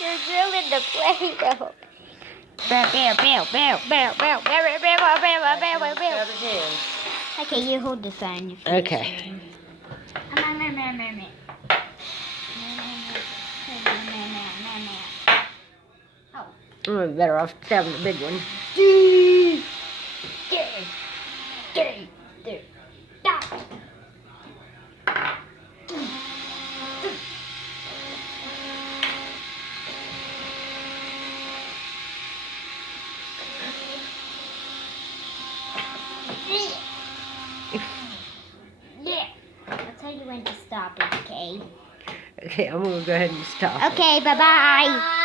You're drilling the play-doh. Bow, bow, bow, bow, bow, bow, bow, bow, bow, bow, bow, bow, bow. Grab his hand. Okay, you hold the sign. Okay. I'm better off having the big one. Yeah. I'll tell you when to stop it, okay? Okay, I'm gonna go ahead and stop. Okay, bye-bye.